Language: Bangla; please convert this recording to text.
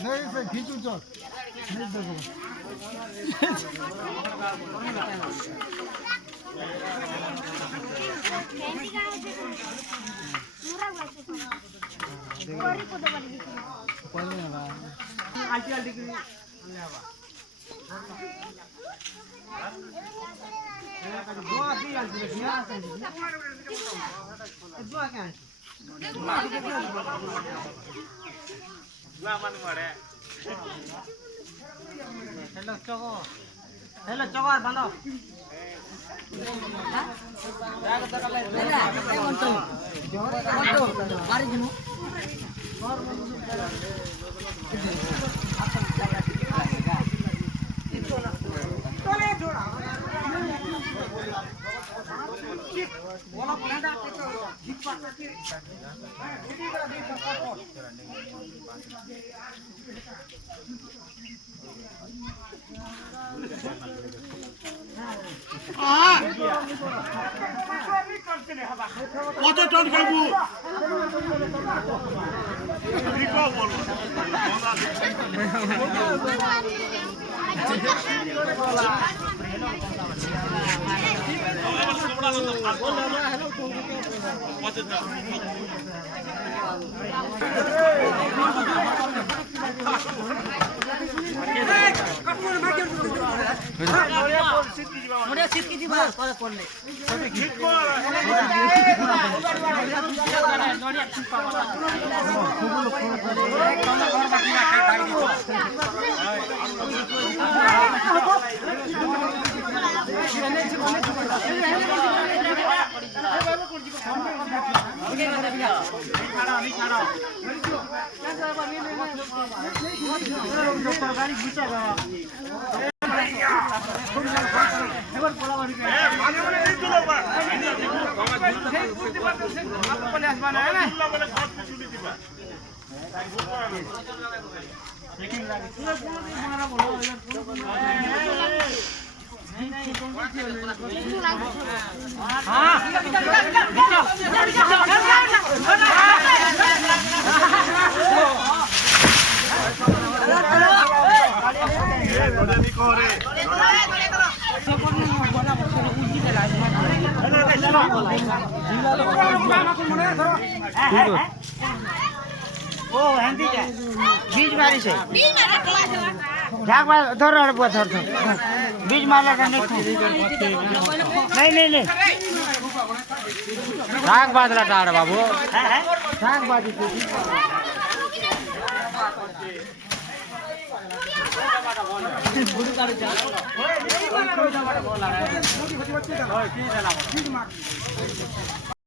नहीं से खींचू चल नहीं देखो आईटीएल डिग्री ले आवा दो आती आल डिग्री आ दो क्या लामान मारे हेलो चको और बांधो जाग तक ले कोंटो मारी दिनु तोले जोड़ा बोला प्लांटा ठीक पास के इडी बड़ा दी सपोर्ट কত টন খাবো রিকো বল मोड़े सीट की दिबा करे पड़ले ठीक कर नोड़िया छिपा वाला घर बाकी ना खाई दिबो गाड़ी घुसा गया এবার বলা বাড়ি মানে মানে এই তুলো বা সেই বুঝতে পারছেন আপনি বলে আসবা না না বলে ঘর ছুটি দিবা লেকিন লাগে তুলো কোনো দিন মারা বলো नहीं नहीं हां ओ हिंदी के बीज मारी से झाग मार धर रे बुआ धर बीज मारला का नहीं झाग बादला टाड़ बाबू झाग बादी